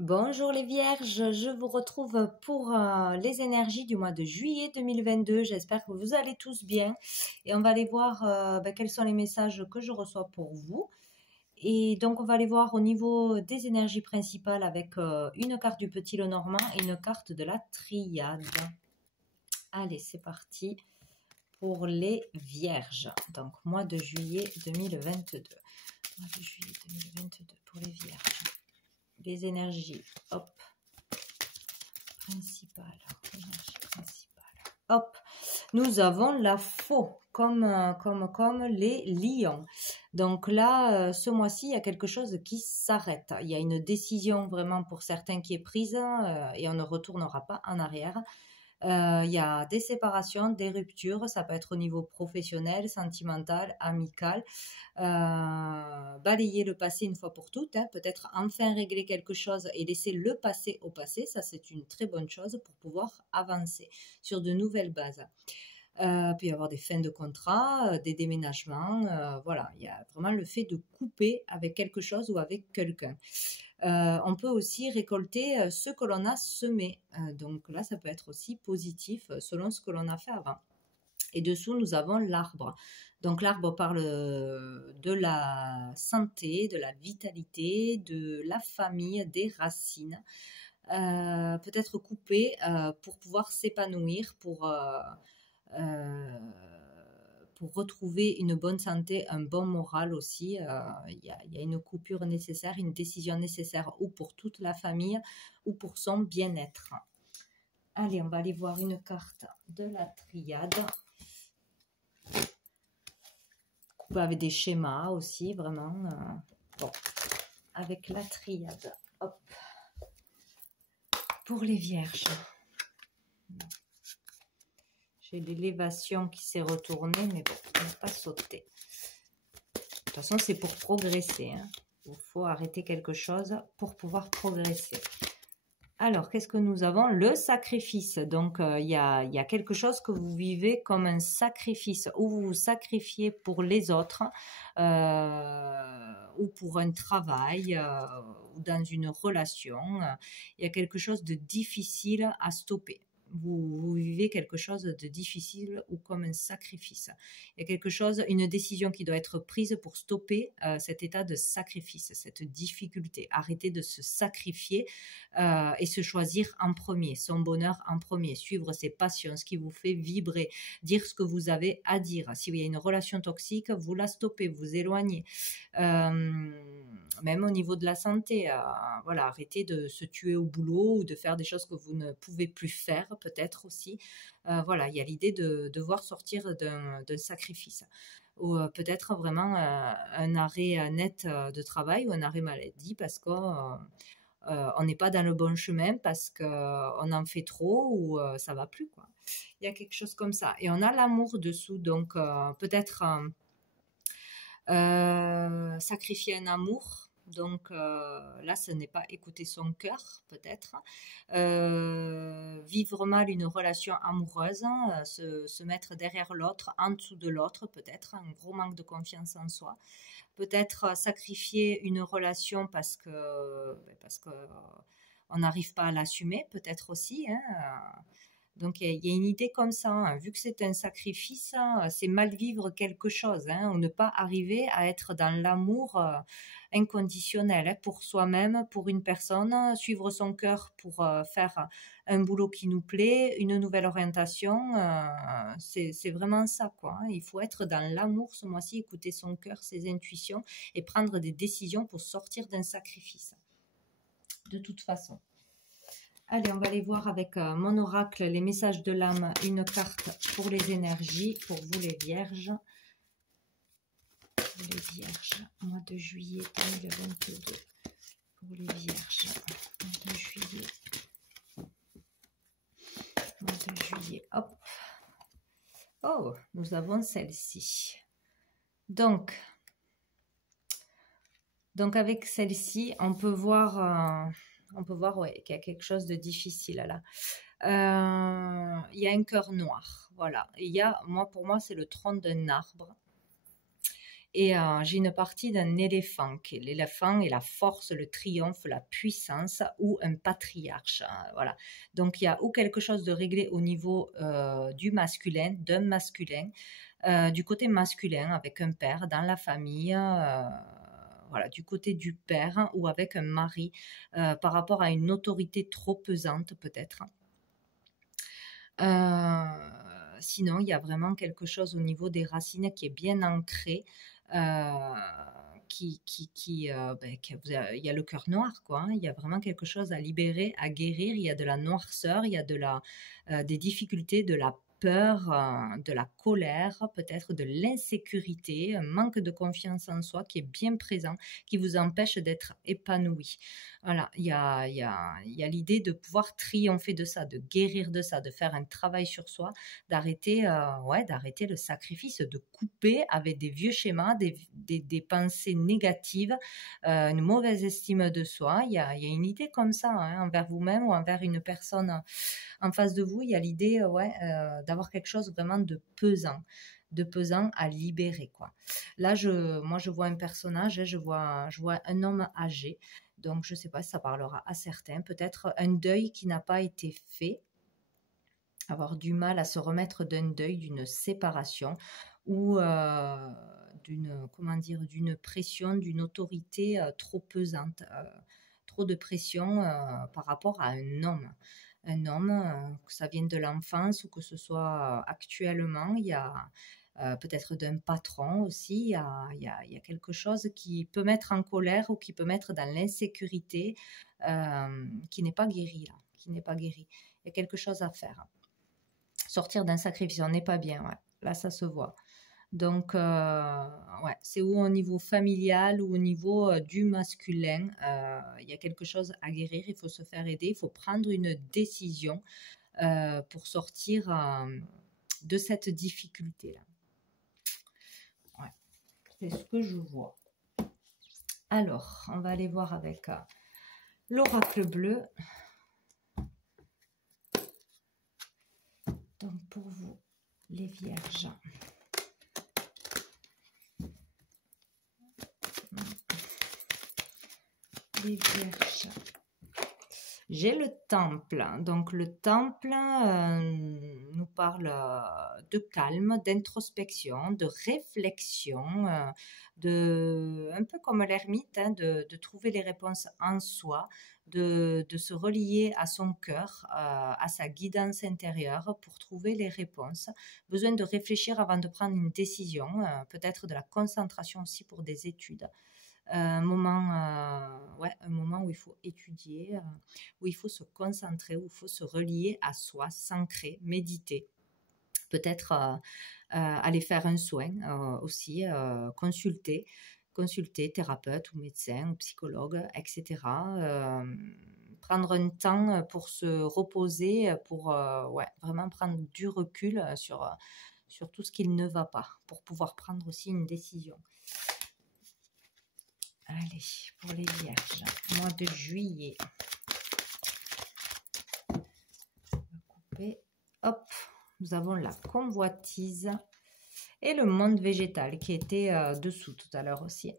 Bonjour les vierges, je vous retrouve pour les énergies du mois de juillet 2022. J'espère que vous allez tous bien et on va aller voir quels sont les messages que je reçois pour vous. Et donc on va aller voir au niveau des énergies principales avec une carte du petit Lenormand et une carte de la triade. Allez, c'est parti pour les vierges. Donc mois de juillet 2022. Mois de juillet 2022 pour les vierges. Les énergies, hop, principale, énergie principale. Hop, nous avons la faux, comme les lions. Donc là, ce mois-ci, il y a quelque chose qui s'arrête. Il y a une décision vraiment pour certains qui est prise et on ne retournera pas en arrière. Il y a des séparations, des ruptures, ça peut être au niveau professionnel, sentimental, amical. Balayer le passé une fois pour toutes, peut-être enfin régler quelque chose et laisser le passé au passé, ça c'est une très bonne chose pour pouvoir avancer sur de nouvelles bases. Puis y avoir des fins de contrat, des déménagements, voilà, il y a vraiment le fait de couper avec quelque chose ou avec quelqu'un. On peut aussi récolter ce que l'on a semé, donc là ça peut être aussi positif selon ce que l'on a fait avant. Et dessous, nous avons l'arbre. Donc l'arbre parle de la santé, de la vitalité, de la famille, des racines. Peut-être coupé pour pouvoir s'épanouir, pour retrouver une bonne santé, un bon moral aussi. Il y a une coupure nécessaire, une décision nécessaire ou pour toute la famille ou pour son bien-être. Allez, on va aller voir une carte de la triade. Avec des schémas aussi, vraiment. Bon, avec la triade. Hop. Pour les vierges. J'ai l'élévation qui s'est retournée, mais bon, on ne va pas sauter. De toute façon, c'est pour progresser. Il faut arrêter quelque chose pour pouvoir progresser. Alors, qu'est-ce que nous avons? Le sacrifice. Donc, il y a quelque chose que vous vivez comme un sacrifice, où vous vous sacrifiez pour les autres, ou pour un travail, ou dans une relation. Il y a quelque chose de difficile à stopper. Vous vivez quelque chose de difficile ou comme un sacrifice. Il y a quelque chose, une décision qui doit être prise pour stopper cet état de sacrifice, cette difficulté. Arrêter de se sacrifier et se choisir en premier, son bonheur en premier, suivre ses passions, ce qui vous fait vibrer, dire ce que vous avez à dire. Si il y a une relation toxique, vous la stoppez, vous éloignez. Même au niveau de la santé, voilà, arrêtez de se tuer au boulot ou de faire des choses que vous ne pouvez plus faire, peut-être aussi. Voilà, il y a l'idée de devoir sortir d'un sacrifice. Ou peut-être vraiment un arrêt net de travail ou un arrêt maladie parce qu'on n'est pas dans le bon chemin, parce qu'on en fait trop ou ça va plus, quoi. Il y a quelque chose comme ça. Et on a l'amour dessous, donc peut-être sacrifier un amour. Donc là, ce n'est pas écouter son cœur, peut-être. Vivre mal une relation amoureuse, se mettre derrière l'autre, en dessous de l'autre, peut-être. Un gros manque de confiance en soi. Peut-être sacrifier une relation parce que on n'arrive pas à l'assumer, peut-être aussi. Donc, il y a une idée comme ça. Vu que c'est un sacrifice, c'est mal vivre quelque chose, ou ne pas arriver à être dans l'amour inconditionnel pour soi-même, pour une personne, suivre son cœur pour faire un boulot qui nous plaît, une nouvelle orientation. C'est vraiment ça, quoi. Il faut être dans l'amour ce mois-ci, écouter son cœur, ses intuitions et prendre des décisions pour sortir d'un sacrifice. De toute façon. Allez, on va aller voir avec mon oracle, les messages de l'âme, une carte pour les énergies, pour vous les vierges. Pour les vierges, mois de juillet 2022. Pour les vierges, mois de juillet. Mois de juillet, hop. Oh, nous avons celle-ci. Donc avec celle-ci, on peut voir... ouais, qu'il y a quelque chose de difficile là. Il y a un cœur noir, voilà. Et pour moi, c'est le tronc d'un arbre. Et j'ai une partie d'un éléphant, qui est l'éléphant et la force, le triomphe, la puissance, ou un patriarche. Voilà. Donc il y a ou quelque chose de réglé au niveau du masculin, d'un masculin, du côté masculin avec un père dans la famille. Voilà, du côté du père ou avec un mari par rapport à une autorité trop pesante peut-être. Sinon, il y a vraiment quelque chose au niveau des racines qui est bien ancré, il y a le cœur noir, quoi. Il y a vraiment quelque chose à libérer, à guérir. Il y a de la noirceur, il y a des difficultés, de la peur, de la colère, peut-être de l'insécurité, un manque de confiance en soi qui est bien présent, qui vous empêche d'être épanoui. Voilà, il y a l'idée de pouvoir triompher de ça, de guérir de ça, de faire un travail sur soi, d'arrêter le sacrifice, de couper avec des vieux schémas, des pensées négatives, une mauvaise estime de soi. Il y a une idée comme ça envers vous-même ou envers une personne en face de vous. Il y a l'idée d'avoir quelque chose vraiment de pesant à libérer, quoi. Là, moi, je vois un personnage, je vois un homme âgé. Donc, je ne sais pas si ça parlera à certains. Peut-être un deuil qui n'a pas été fait, avoir du mal à se remettre d'un deuil, d'une séparation ou d'une pression, d'une autorité trop pesante, trop de pression par rapport à un homme. Un homme, que ça vienne de l'enfance ou que ce soit actuellement, il y a peut-être d'un patron aussi, il y a quelque chose qui peut mettre en colère ou qui peut mettre dans l'insécurité qui n'est pas guéri là, qui n'est pas guéri. Il y a quelque chose à faire. Sortir d'un sacrifice, on n'est pas bien, ouais. Là ça se voit. Donc, c'est ou au niveau familial ou au niveau du masculin, il y a quelque chose à guérir, il faut se faire aider, il faut prendre une décision pour sortir de cette difficulté-là. Ouais, c'est ce que je vois. Alors, on va aller voir avec l'oracle bleu. Donc, pour vous, les vierges. Les vierges. J'ai le temple. Donc le temple nous parle de calme, d'introspection, de réflexion, un peu comme l'ermite, de trouver les réponses en soi, de se relier à son cœur, à sa guidance intérieure pour trouver les réponses. Besoin de réfléchir avant de prendre une décision, peut-être de la concentration aussi pour des études. Un moment où il faut étudier, où il faut se concentrer, où il faut se relier à soi, s'ancrer, méditer. Peut-être aller faire un soin aussi, consulter thérapeute ou médecin ou psychologue, etc. Prendre un temps pour se reposer, pour vraiment prendre du recul sur tout ce qui ne va pas, pour pouvoir prendre aussi une décision. Allez, pour les vierges, mois de juillet. On va couper. Hop, nous avons la convoitise et le monde végétal qui était dessous tout à l'heure aussi.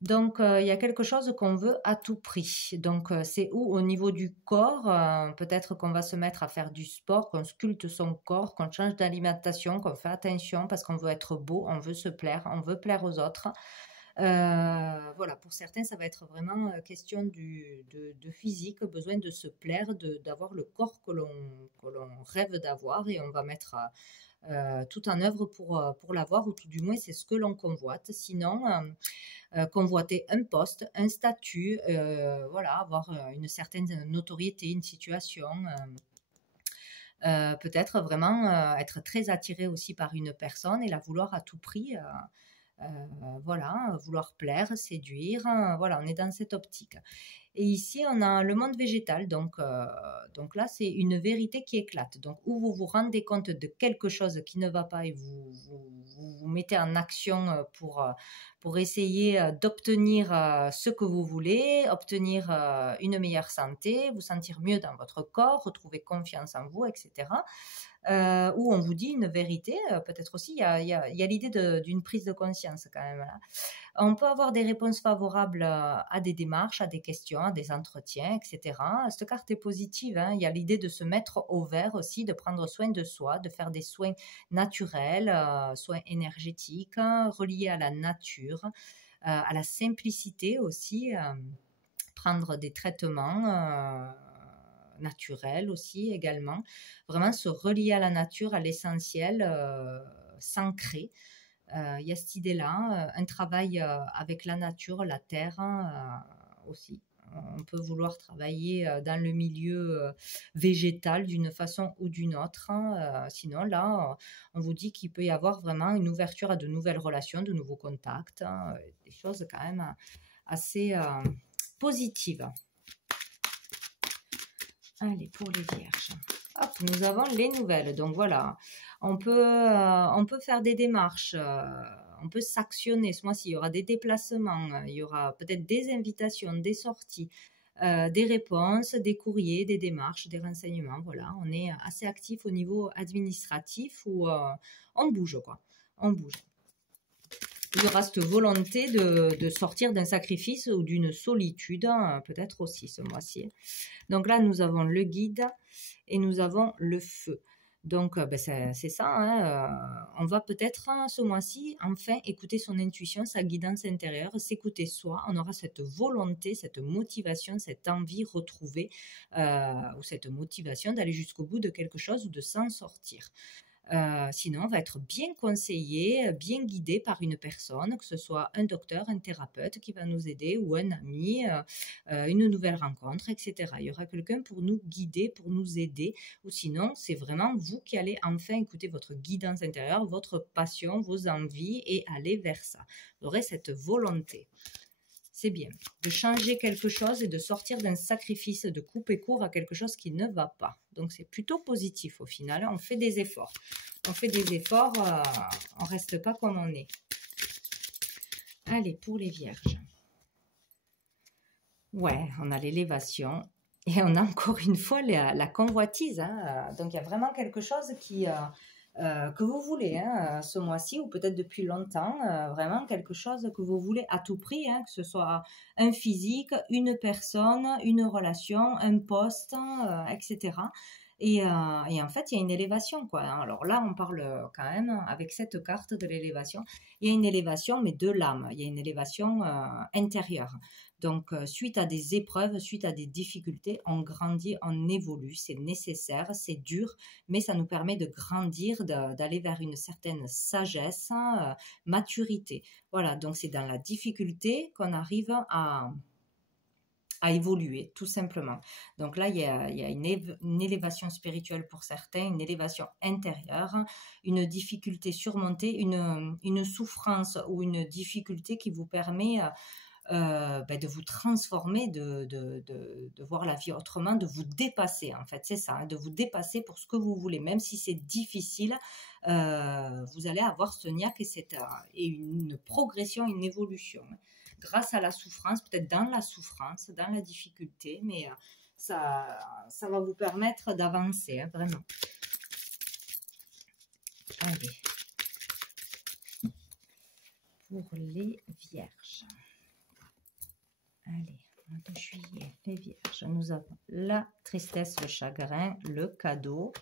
Donc, il y a quelque chose qu'on veut à tout prix. Donc, c'est où au niveau du corps, peut-être qu'on va se mettre à faire du sport, qu'on sculpte son corps, qu'on change d'alimentation, qu'on fait attention parce qu'on veut être beau, on veut se plaire, on veut plaire aux autres. Voilà, pour certains, ça va être vraiment question de physique, besoin de se plaire, d'avoir le corps que l'on rêve d'avoir et on va mettre tout en œuvre pour l'avoir, ou tout du moins c'est ce que l'on convoite. Sinon, convoiter un poste, un statut, avoir une certaine notoriété, une situation. Peut-être vraiment être très attiré aussi par une personne et la vouloir à tout prix. Vouloir plaire, séduire, on est dans cette optique. Et ici, on a le monde végétal, donc là, c'est une vérité qui éclate. Donc, où vous vous rendez compte de quelque chose qui ne va pas et vous mettez en action pour essayer d'obtenir ce que vous voulez, obtenir une meilleure santé, vous sentir mieux dans votre corps, retrouver confiance en vous, etc. Où on vous dit une vérité, peut-être aussi, il y a l'idée d'une prise de conscience quand même là. On peut avoir des réponses favorables à des démarches, à des questions, à des entretiens, etc. Cette carte est positive, hein. Il y a l'idée de se mettre au vert aussi, de prendre soin de soi, de faire des soins naturels, soins énergétiques, reliés à la nature, à la simplicité aussi, prendre des traitements naturels aussi également. Vraiment se relier à la nature, à l'essentiel, s'ancrer. Il y a cette idée-là, un travail avec la nature, la terre aussi. On peut vouloir travailler dans le milieu végétal d'une façon ou d'une autre. Sinon, là, on vous dit qu'il peut y avoir vraiment une ouverture à de nouvelles relations, de nouveaux contacts, des choses quand même assez positives. Allez, pour les vierges. Hop, nous avons les nouvelles. Donc voilà, on peut faire des démarches, on peut s'actionner. Ce mois-ci, il y aura des déplacements, il y aura peut-être des invitations, des sorties, des réponses, des courriers, des démarches, des renseignements. Voilà, on est assez actif au niveau administratif où on bouge, quoi. On bouge. Il y aura cette volonté de sortir d'un sacrifice ou d'une solitude, peut-être aussi ce mois-ci. Donc là, nous avons le guide et nous avons le feu. Donc, c'est ça. Hein, on va peut-être ce mois-ci, enfin, écouter son intuition, sa guidance intérieure, s'écouter soi. On aura cette volonté, cette motivation, cette envie retrouvée, ou cette motivation d'aller jusqu'au bout de quelque chose ou de s'en sortir. Sinon, on va être bien conseillé, bien guidé par une personne, que ce soit un docteur, un thérapeute qui va nous aider ou un ami, une nouvelle rencontre, etc. Il y aura quelqu'un pour nous guider, pour nous aider, ou sinon, c'est vraiment vous qui allez enfin écouter votre guidance intérieure, votre passion, vos envies et aller vers ça. Vous aurez cette volonté. C'est bien de changer quelque chose et de sortir d'un sacrifice, de couper court à quelque chose qui ne va pas. Donc, c'est plutôt positif au final. On fait des efforts. On fait des efforts, on ne reste pas comme on est. Allez, pour les vierges. Ouais, on a l'élévation. Et on a encore une fois la convoitise. Hein. Donc, il y a vraiment quelque chose que vous voulez ce mois-ci ou peut-être depuis longtemps, vraiment quelque chose que vous voulez à tout prix, que ce soit un physique, une personne, une relation, un poste, etc. Et en fait, il y a une élévation, quoi. Alors là, on parle quand même, avec cette carte de l'élévation, il y a une élévation, mais de l'âme. Il y a une élévation intérieure. Donc, suite à des épreuves, suite à des difficultés, on grandit, on évolue. C'est nécessaire, c'est dur, mais ça nous permet de grandir, d'aller vers une certaine sagesse, maturité. Voilà, donc c'est dans la difficulté qu'on arrive à évoluer, tout simplement. Donc là, il y a une élévation spirituelle pour certains, une élévation intérieure, une difficulté surmontée, une souffrance ou une difficulté qui vous permet de vous transformer, de voir la vie autrement, de vous dépasser, en fait, c'est ça, de vous dépasser pour ce que vous voulez, même si c'est difficile, vous allez avoir ce niaque et une progression, une évolution, grâce à la souffrance, peut-être dans la souffrance, dans la difficulté, mais ça va vous permettre d'avancer, vraiment. Allez, pour les vierges. Allez, mois de juillet, les vierges, nous avons la tristesse, le chagrin, le cadeau,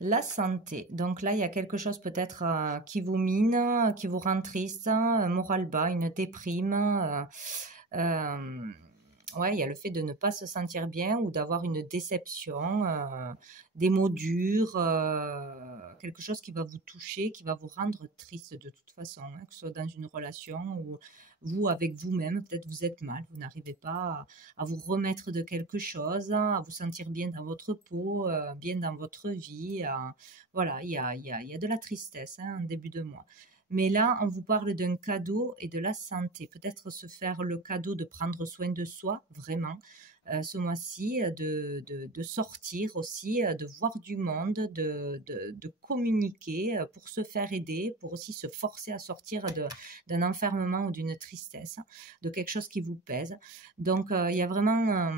la santé. Donc là, il y a quelque chose peut-être qui vous mine, qui vous rend triste, un moral bas, une déprime. Ouais, il y a le fait de ne pas se sentir bien ou d'avoir une déception, des mots durs, quelque chose qui va vous toucher, qui va vous rendre triste de toute façon, que ce soit dans une relation ou vous avec vous-même, peut-être vous êtes mal, vous n'arrivez pas à vous remettre de quelque chose, à vous sentir bien dans votre peau, bien dans votre vie. Voilà, il y a de la tristesse en début de mois. Mais là, on vous parle d'un cadeau et de la santé. Peut-être se faire le cadeau de prendre soin de soi, vraiment. ce mois-ci, de sortir aussi, de voir du monde, de communiquer pour se faire aider, pour aussi se forcer à sortir d'un enfermement ou d'une tristesse, de quelque chose qui vous pèse. Donc, il y a vraiment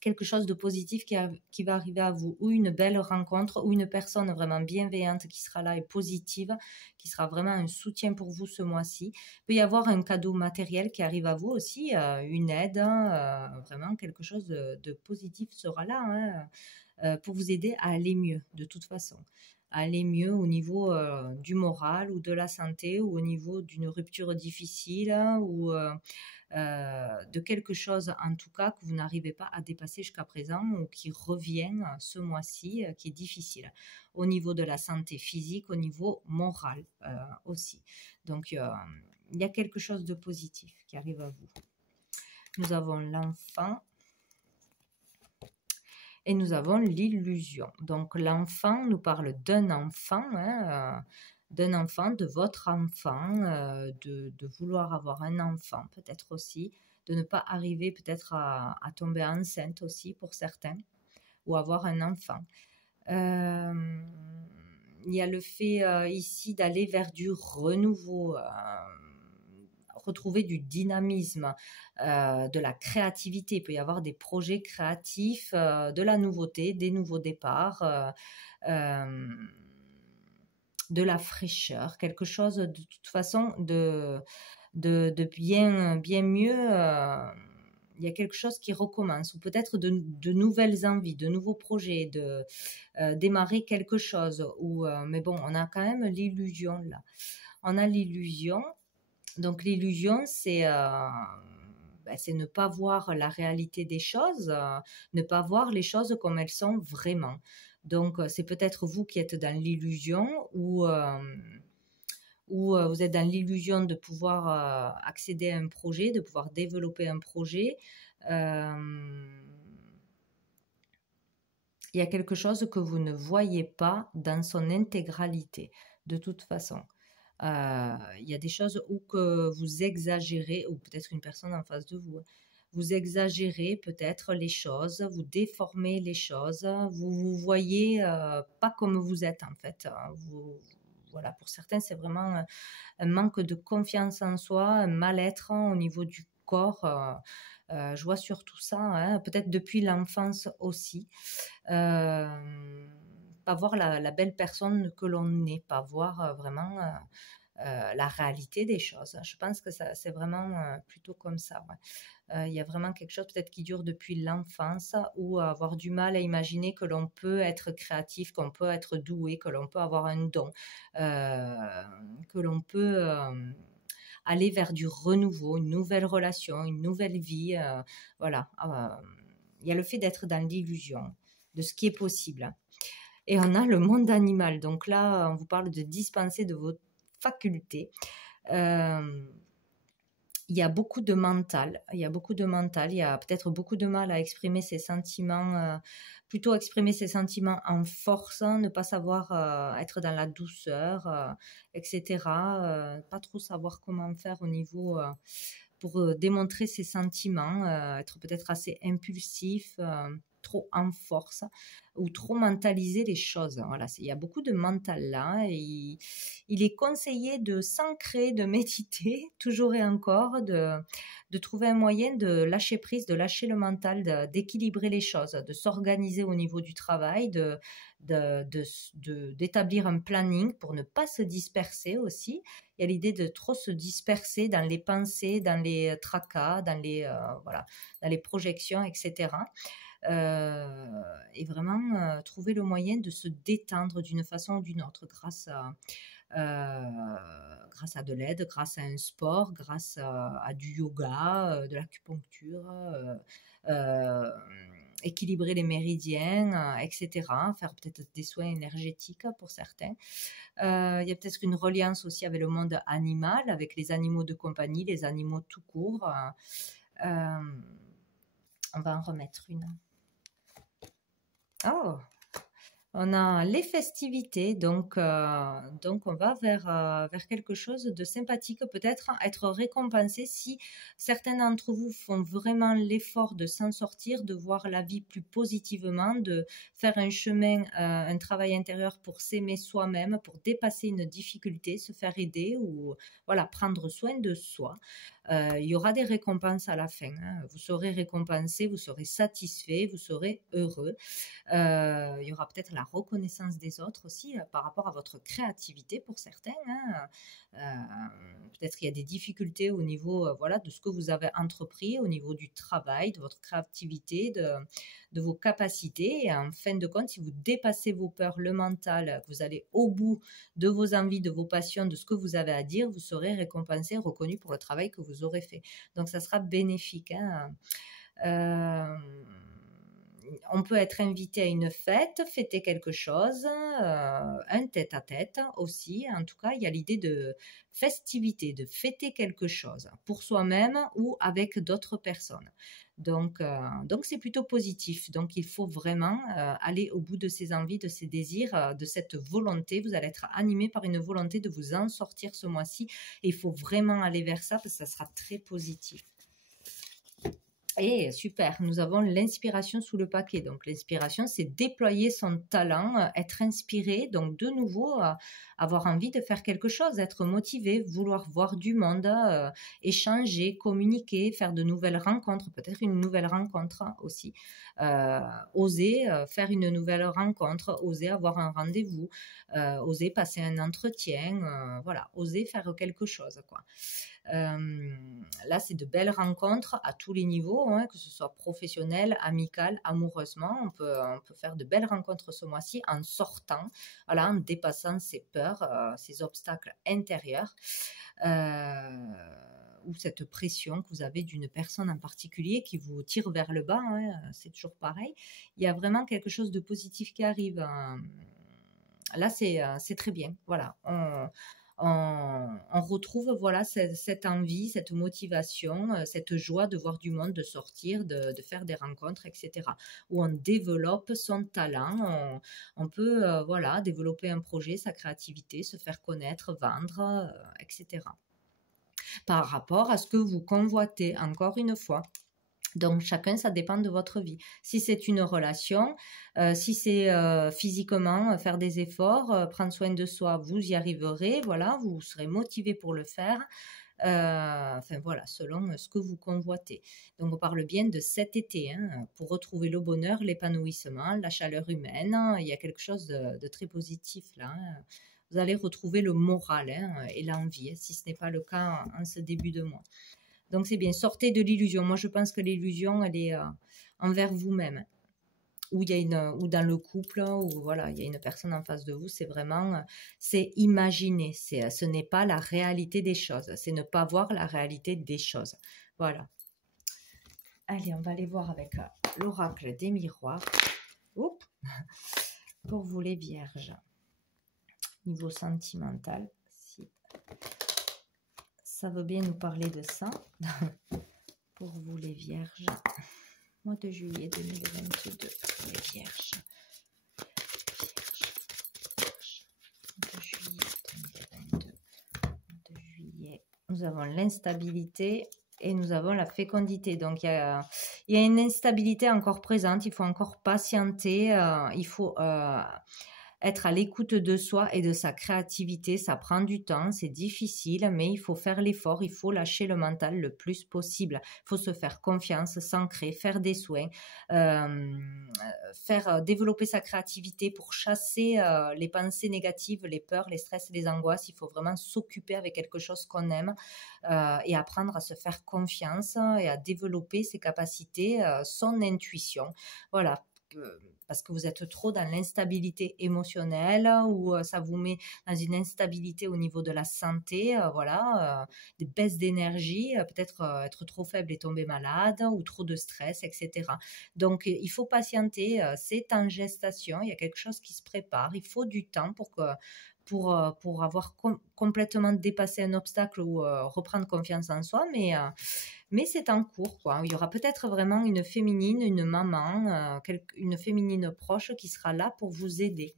quelque chose de positif qui va arriver à vous, ou une belle rencontre, ou une personne vraiment bienveillante qui sera là et positive, qui sera vraiment un soutien pour vous ce mois-ci. Il peut y avoir un cadeau matériel qui arrive à vous aussi, une aide, vraiment quelque chose de positif sera là, hein, pour vous aider à aller mieux de toute façon. À aller mieux au niveau du moral ou de la santé, ou au niveau d'une rupture difficile, ou de quelque chose en tout cas que vous n'arrivez pas à dépasser jusqu'à présent, ou qui revient ce mois-ci, qui est difficile au niveau de la santé physique, au niveau moral aussi. Donc il y a quelque chose de positif qui arrive à vous. Nous avons l'enfant et nous avons l'illusion. Donc l'enfant nous parle d'un enfant, hein, de votre enfant, de vouloir avoir un enfant peut-être aussi, de ne pas arriver peut-être à tomber enceinte aussi pour certains, ou avoir un enfant. Il y a le fait ici d'aller vers du renouveau, retrouver du dynamisme, de la créativité. Il peut y avoir des projets créatifs, de la nouveauté, des nouveaux départs, de la fraîcheur, quelque chose de toute façon de bien mieux. Il y a quelque chose qui recommence, ou peut-être de nouvelles envies, de nouveaux projets, de démarrer quelque chose. Mais bon, on a quand même l'illusion là. On a l'illusion. Donc l'illusion, c'est ne pas voir la réalité des choses, ne pas voir les choses comme elles sont vraiment. Donc c'est peut-être vous qui êtes dans l'illusion, ou vous êtes dans l'illusion de pouvoir accéder à un projet, de pouvoir développer un projet. Il y a quelque chose que vous ne voyez pas dans son intégralité, de toute façon. Il y a des choses où que vous exagérez, ou peut-être une personne en face de vous, vous exagérez peut-être les choses, vous déformez les choses, vous voyez pas comme vous êtes en fait. Voilà, pour certains, c'est vraiment un manque de confiance en soi, un mal-être au niveau du corps. Je vois surtout ça, hein, peut-être depuis l'enfance aussi. Pas voir la belle personne que l'on est, pas voir vraiment la réalité des choses. Je pense que c'est vraiment plutôt comme ça. Ouais. Il y a vraiment quelque chose peut-être qui dure depuis l'enfance, ou avoir du mal à imaginer que l'on peut être créatif, qu'on peut être doué, que l'on peut avoir un don, que l'on peut aller vers du renouveau, une nouvelle relation, une nouvelle vie. Voilà. Il y a le fait d'être dans l'illusion de ce qui est possible. Et on a le monde animal. Donc là, on vous parle de dispenser de vos facultés. Il y a beaucoup de mental. Il y a peut-être beaucoup de mal à exprimer ses sentiments, plutôt exprimer ses sentiments en force, ne pas savoir être dans la douceur, etc. Pas trop savoir comment faire au niveau pour démontrer ses sentiments, être peut-être assez impulsif, trop en force, ou trop mentaliser les choses. Voilà, il y a beaucoup de mental là, et il est conseillé de s'ancrer, de méditer, toujours et encore, de trouver un moyen de lâcher prise, de lâcher le mental, d'équilibrer les choses, de s'organiser au niveau du travail, d'établir un planning pour ne pas se disperser aussi. Il y a l'idée de trop se disperser dans les pensées, dans les tracas, dans les projections, etc. Et vraiment trouver le moyen de se détendre d'une façon ou d'une autre grâce à de l'aide, grâce à un sport, grâce à du yoga, de l'acupuncture, équilibrer les méridiens, etc. Faire peut-être des soins énergétiques pour certains. Il y a peut-être une reliance aussi avec le monde animal, avec les animaux de compagnie, les animaux tout court. On va en remettre une. Oh, On a les festivités, donc on va vers quelque chose de sympathique, peut-être être récompensé si certains d'entre vous font vraiment l'effort de s'en sortir, de voir la vie plus positivement, de faire un chemin, un travail intérieur pour s'aimer soi-même, pour dépasser une difficulté, se faire aider ou voilà, prendre soin de soi. Il y aura des récompenses à la fin, hein. Vous serez récompensé, vous serez satisfait, vous serez heureux. Il y aura peut-être la reconnaissance des autres aussi par rapport à votre créativité pour certains, hein. Peut-être qu'il y a des difficultés au niveau voilà, de ce que vous avez entrepris, au niveau du travail, de votre créativité, de vos capacités. Et en fin de compte, si vous dépassez vos peurs, le mental, que vous allez au bout de vos envies, de vos passions, de ce que vous avez à dire, vous serez récompensé, reconnu pour le travail que vous aurez fait. Donc, ça sera bénéfique, hein. On peut être invité à une fête, fêter quelque chose, un tête-à-tête aussi. En tout cas, il y a l'idée de festivité, de fêter quelque chose pour soi-même ou avec d'autres personnes. Donc c'est plutôt positif. Donc, il faut vraiment aller au bout de ses envies, de ses désirs, de cette volonté. Vous allez être animé par une volonté de vous en sortir ce mois-ci. Et il faut vraiment aller vers ça parce que ça sera très positif. Et super, nous avons l'inspiration sous le paquet. Donc l'inspiration, c'est déployer son talent, être inspiré, donc de nouveau avoir envie de faire quelque chose, être motivé, vouloir voir du monde, échanger, communiquer, faire de nouvelles rencontres, peut-être une nouvelle rencontre aussi, oser faire une nouvelle rencontre, oser avoir un rendez-vous, oser passer un entretien, voilà, oser faire quelque chose, quoi. Là, c'est de belles rencontres à tous les niveaux, hein, que ce soit professionnel, amical, amoureusement. On peut faire de belles rencontres ce mois-ci en sortant, voilà, en dépassant ses peurs, ses obstacles intérieurs. Ou cette pression que vous avez d'une personne en particulier qui vous tire vers le bas, hein, c'est toujours pareil. Il y a vraiment quelque chose de positif qui arrive. Là, c'est très bien. Voilà, on retrouve voilà cette envie, cette motivation, cette joie de voir du monde, de sortir, de faire des rencontres, etc. Où on développe son talent, on peut voilà développer un projet, sa créativité, se faire connaître, vendre, etc. Par rapport à ce que vous convoitez, encore une fois. Donc chacun, ça dépend de votre vie. Si c'est une relation, si c'est physiquement faire des efforts, prendre soin de soi, vous y arriverez. Voilà, vous serez motivé pour le faire. Enfin voilà, selon ce que vous convoitez. Donc on parle bien de cet été, hein, pour retrouver le bonheur, l'épanouissement, la chaleur humaine. Il y a quelque chose de très positif là, hein. Vous allez retrouver le moral, hein, et l'envie, si ce n'est pas le cas en ce début de mois. Donc c'est bien, sortez de l'illusion. Moi je pense que l'illusion, elle est envers vous-même. Ou dans le couple, ou voilà, il y a une personne en face de vous, c'est vraiment, c'est imaginer, ce n'est pas la réalité des choses, c'est ne pas voir la réalité des choses. Voilà. Allez, on va aller voir avec l'oracle des miroirs. Oups. Pour vous les vierges. Niveau sentimental, si ça veut bien nous parler de ça. Pour vous les vierges. Mois de juillet 2022 pour les vierges. Mois de juillet 2022. Mois de juillet. Nous avons l'instabilité et nous avons la fécondité. Donc il y a une instabilité encore présente. Il faut encore patienter. Il faut être à l'écoute de soi et de sa créativité. Ça prend du temps, c'est difficile, mais il faut faire l'effort, il faut lâcher le mental le plus possible. Il faut se faire confiance, s'ancrer, faire des soins, développer sa créativité pour chasser les pensées négatives, les peurs, les stress, les angoisses. Il faut vraiment s'occuper avec quelque chose qu'on aime et apprendre à se faire confiance et à développer ses capacités, son intuition. Voilà. Parce que vous êtes trop dans l'instabilité émotionnelle ou ça vous met dans une instabilité au niveau de la santé, voilà, des baisses d'énergie, peut-être être trop faible et tomber malade ou trop de stress, etc. Donc, il faut patienter, c'est en gestation, il y a quelque chose qui se prépare, il faut du temps pour que pour avoir complètement dépassé un obstacle ou reprendre confiance en soi, mais c'est en cours, quoi. Il y aura peut-être vraiment une féminine, une maman, une féminine proche qui sera là pour vous aider.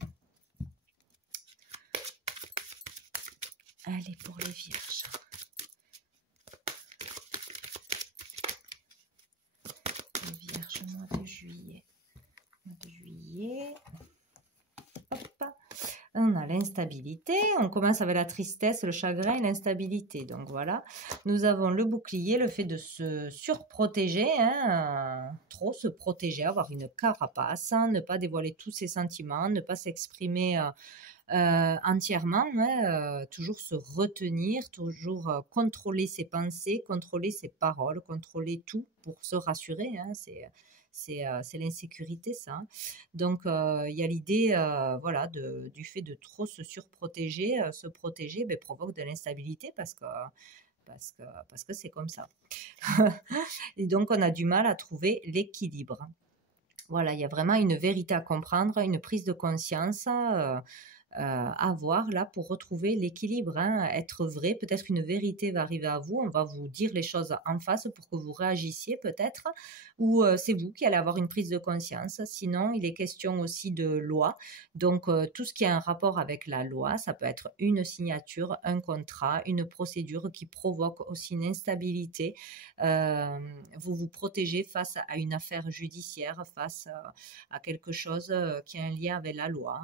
Allez, pour les vierges. Les vierges, mois de juillet. Mois de juillet. Hop. On a l'instabilité, on commence avec la tristesse, le chagrin et l'instabilité. Donc voilà, nous avons le bouclier, le fait de se surprotéger, trop se protéger, avoir une carapace, ne pas dévoiler tous ses sentiments, ne pas s'exprimer entièrement, toujours se retenir, toujours contrôler ses pensées, contrôler ses paroles, contrôler tout pour se rassurer, c'est l'insécurité, ça. Donc, il y a l'idée voilà, du fait de trop se surprotéger, se protéger provoque de l'instabilité parce que c'est comme ça. Et donc, on a du mal à trouver l'équilibre. Voilà, il y a vraiment une vérité à comprendre, une prise de conscience à voir là pour retrouver l'équilibre, être vrai, peut-être qu'une vérité va arriver à vous, on va vous dire les choses en face pour que vous réagissiez peut-être, ou c'est vous qui allez avoir une prise de conscience. Sinon, il est question aussi de loi, donc tout ce qui a un rapport avec la loi, ça peut être une signature, un contrat, une procédure qui provoque aussi une instabilité. Vous vous protégez face à une affaire judiciaire, face à quelque chose qui a un lien avec la loi,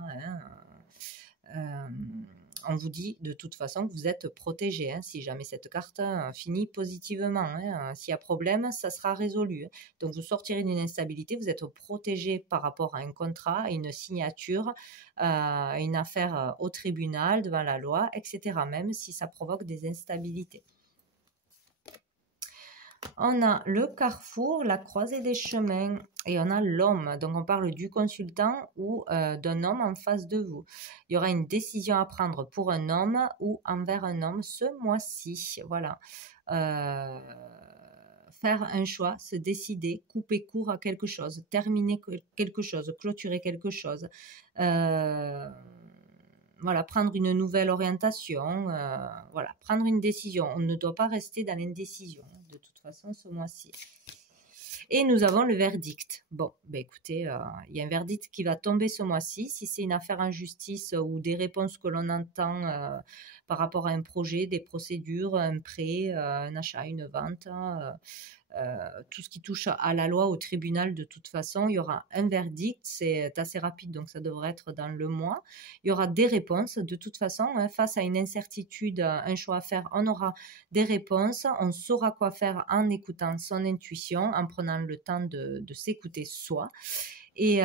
on vous dit de toute façon que vous êtes protégé, si jamais cette carte finit positivement. S'il y a problème, ça sera résolu. Donc vous sortirez d'une instabilité, vous êtes protégé par rapport à un contrat, à une signature, à une affaire au tribunal, devant la loi, etc. Même si ça provoque des instabilités. On a le carrefour, la croisée des chemins et on a l'homme. Donc, on parle du consultant ou d'un homme en face de vous. Il y aura une décision à prendre pour un homme ou envers un homme ce mois-ci. Voilà. Faire un choix, se décider, couper court à quelque chose, terminer quelque chose, clôturer quelque chose. Voilà, prendre une nouvelle orientation, voilà, prendre une décision. On ne doit pas rester dans l'indécision, de toute façon, ce mois-ci. Et nous avons le verdict. Bon, écoutez, il y a un verdict qui va tomber ce mois-ci. Si c'est une affaire en justice ou des réponses que l'on entend par rapport à un projet, des procédures, un prêt, un achat, une vente, tout ce qui touche à la loi, au tribunal, de toute façon, il y aura un verdict, c'est assez rapide, donc ça devrait être dans le mois. Il y aura des réponses, de toute façon, face à une incertitude, un choix à faire, on aura des réponses, on saura quoi faire en écoutant son intuition, en prenant le temps de s'écouter soi. Et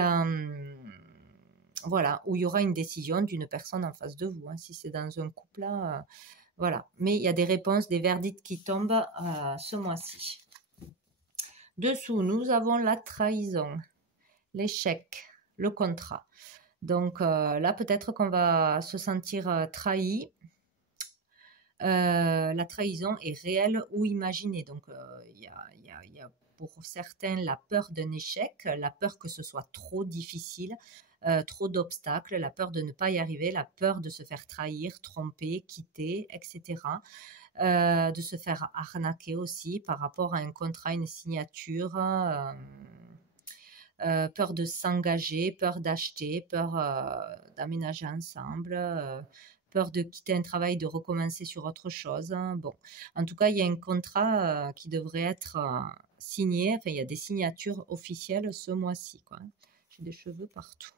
voilà, où il y aura une décision d'une personne en face de vous, si c'est dans un couple, là, voilà. Mais il y a des réponses, des verdicts qui tombent ce mois-ci. Dessous, nous avons la trahison, l'échec, le contrat. Donc là, peut-être qu'on va se sentir trahi. La trahison est réelle ou imaginée. Donc, il y a pour certains la peur d'un échec, la peur que ce soit trop difficile, trop d'obstacles, la peur de ne pas y arriver, la peur de se faire trahir, tromper, quitter, etc. De se faire arnaquer aussi par rapport à un contrat, une signature, peur de s'engager, peur d'acheter, peur d'aménager ensemble, peur de quitter un travail, de recommencer sur autre chose. Bon, en tout cas, il y a un contrat qui devrait être signé, enfin, il y a des signatures officielles ce mois-ci, quoi. J'ai des cheveux partout.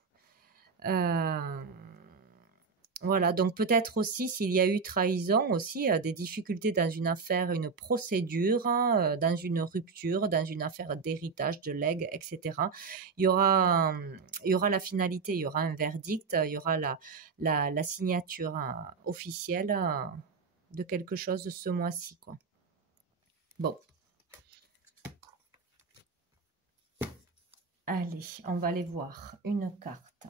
Voilà, donc peut-être aussi s'il y a eu trahison aussi, des difficultés dans une affaire, une procédure, dans une rupture, dans une affaire d'héritage, de legs, etc. Il y aura la finalité, il y aura un verdict, il y aura la signature officielle de quelque chose ce mois-ci, quoi. Bon. Allez, on va aller voir une carte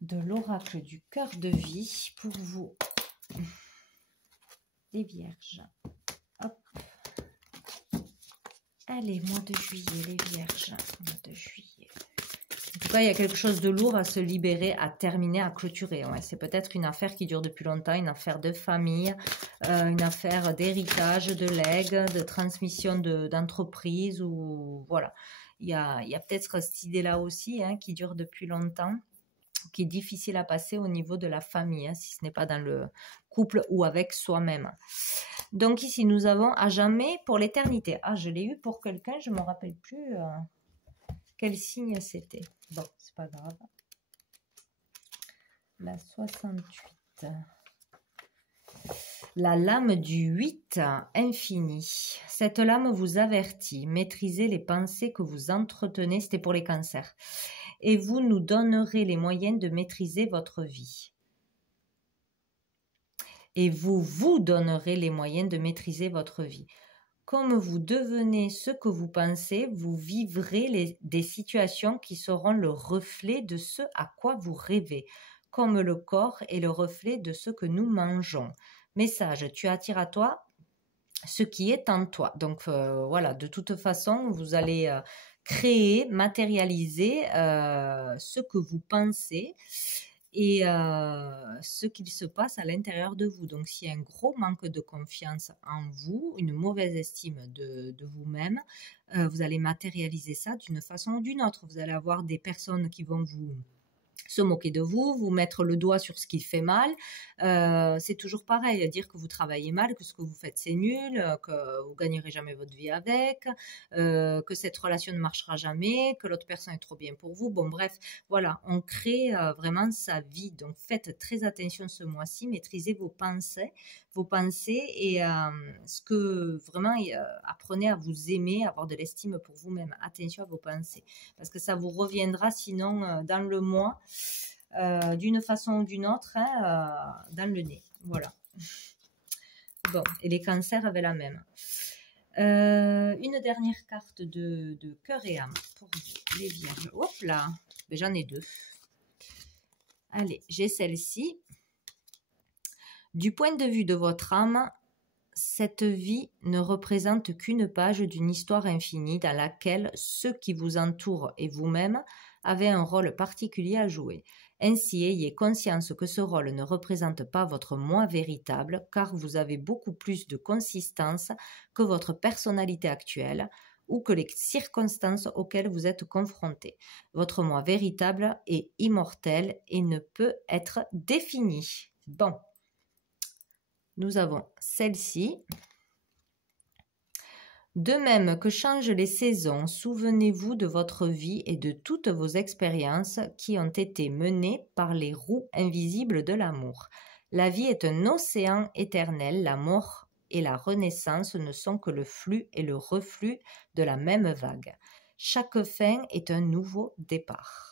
de l'oracle du cœur de vie pour vous, les vierges. Hop. Allez, mois de juillet, les vierges. Mois de juillet. cas, il y a quelque chose de lourd à se libérer, à terminer, à clôturer. Ouais, c'est peut-être une affaire qui dure depuis longtemps, une affaire de famille, une affaire d'héritage, de legs, de transmission d'entreprise. Ou voilà. Il y a peut-être cette idée-là aussi hein, qui dure depuis longtemps, qui est difficile à passer au niveau de la famille, hein, si ce n'est pas dans le couple ou avec soi-même. Donc ici, nous avons à jamais pour l'éternité. Ah, je l'ai eu pour quelqu'un, je ne me rappelle plus quel signe c'était. Bon, c'est pas grave. La 68. La lame du 8, infini. Cette lame vous avertit. Maîtrisez les pensées que vous entretenez. C'était pour les cancers. Et vous nous donnerez les moyens de maîtriser votre vie. Et vous donnerez les moyens de maîtriser votre vie. Comme vous devenez ce que vous pensez, vous vivrez des situations qui seront le reflet de ce à quoi vous rêvez, comme le corps est le reflet de ce que nous mangeons. Message, tu attires à toi ce qui est en toi. Donc voilà, de toute façon, vous allez créer, matérialiser ce que vous pensez et ce qu'il se passe à l'intérieur de vous. Donc s'il y a un gros manque de confiance en vous, une mauvaise estime de vous-même, vous allez matérialiser ça d'une façon ou d'une autre. Vous allez avoir des personnes qui vont vous se moquer de vous, vous mettre le doigt sur ce qui fait mal. C'est toujours pareil, dire que vous travaillez mal, que ce que vous faites c'est nul, que vous gagnerez jamais votre vie avec, que cette relation ne marchera jamais, que l'autre personne est trop bien pour vous. Bon bref, voilà, on crée vraiment sa vie. Donc faites très attention ce mois-ci, maîtrisez vos pensées et ce que vraiment apprenez à vous aimer, à avoir de l'estime pour vous-même. Attention à vos pensées, parce que ça vous reviendra sinon dans le mois, d'une façon ou d'une autre, hein, dans le nez. Voilà. Bon, et les cancers avaient la même. Une dernière carte de cœur et âme pour vous, les vierges. Hop là, j'en ai deux. Allez, j'ai celle-ci. Du point de vue de votre âme, cette vie ne représente qu'une page d'une histoire infinie dans laquelle ceux qui vous entourent et vous-même avez un rôle particulier à jouer. Ainsi, ayez conscience que ce rôle ne représente pas votre moi véritable, car vous avez beaucoup plus de consistance que votre personnalité actuelle ou que les circonstances auxquelles vous êtes confrontés. Votre moi véritable est immortel et ne peut être défini. Bon. Nous avons celle-ci. De même que changent les saisons, souvenez-vous de votre vie et de toutes vos expériences qui ont été menées par les roues invisibles de l'amour. La vie est un océan éternel, la mort et la renaissance ne sont que le flux et le reflux de la même vague. Chaque fin est un nouveau départ.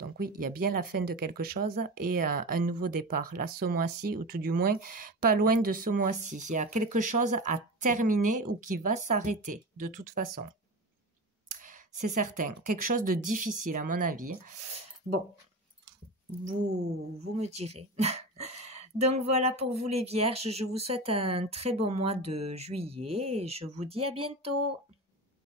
Donc oui, il y a bien la fin de quelque chose et un nouveau départ. Là, ce mois-ci, ou tout du moins, pas loin de ce mois-ci. Il y a quelque chose à terminer ou qui va s'arrêter, de toute façon. C'est certain. Quelque chose de difficile, à mon avis. Bon, vous me direz. Donc voilà pour vous les vierges. Je vous souhaite un très bon mois de juillet et je vous dis à bientôt.